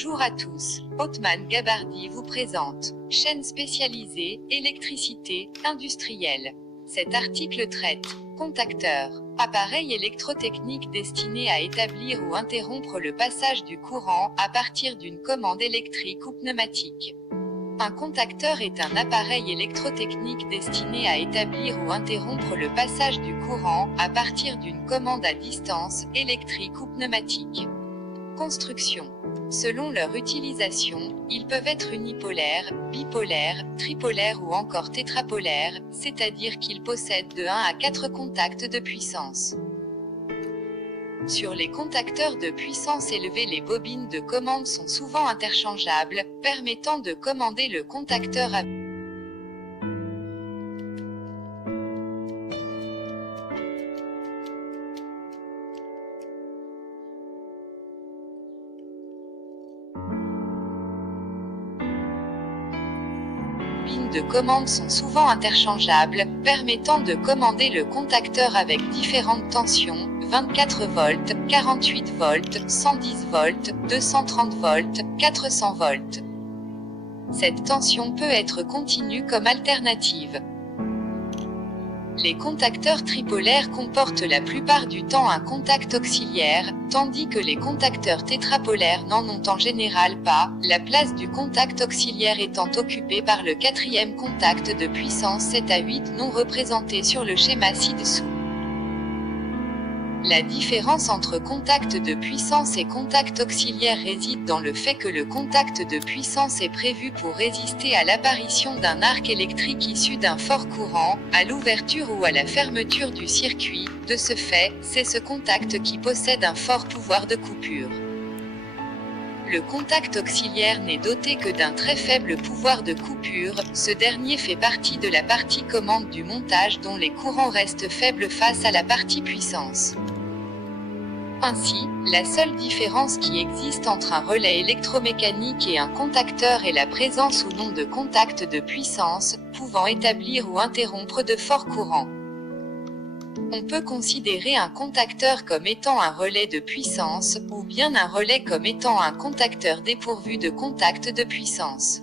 Bonjour à tous, Othman Gabardi vous présente chaîne spécialisée, électricité, industrielle. Cet article traite contacteur, appareil électrotechnique destiné à établir ou interrompre le passage du courant à partir d'une commande électrique ou pneumatique. Un contacteur est un appareil électrotechnique destiné à établir ou interrompre le passage du courant à partir d'une commande à distance, électrique ou pneumatique. Construction. Selon leur utilisation, ils peuvent être unipolaires, bipolaires, tripolaires ou encore tétrapolaires, c'est-à-dire qu'ils possèdent de 1 à 4 contacts de puissance. Sur les contacteurs de puissance élevée, les bobines de commande sont souvent interchangeables, permettant de commander le contacteur à de commande sont souvent interchangeables, permettant de commander le contacteur avec différentes tensions, 24 volts, 48 volts, 110 volts, 230 volts, 400 volts. Cette tension peut être continue comme alternative. Les contacteurs tripolaires comportent la plupart du temps un contact auxiliaire, tandis que les contacteurs tétrapolaires n'en ont en général pas, la place du contact auxiliaire étant occupée par le quatrième contact de puissance 7 à 8 non représenté sur le schéma ci-dessous. La différence entre contact de puissance et contact auxiliaire réside dans le fait que le contact de puissance est prévu pour résister à l'apparition d'un arc électrique issu d'un fort courant, à l'ouverture ou à la fermeture du circuit. De ce fait, c'est ce contact qui possède un fort pouvoir de coupure. Le contact auxiliaire n'est doté que d'un très faible pouvoir de coupure, ce dernier fait partie de la partie commande du montage dont les courants restent faibles face à la partie puissance. Ainsi, la seule différence qui existe entre un relais électromécanique et un contacteur est la présence ou non de contacts de puissance, pouvant établir ou interrompre de forts courants. On peut considérer un contacteur comme étant un relais de puissance, ou bien un relais comme étant un contacteur dépourvu de contact de puissance.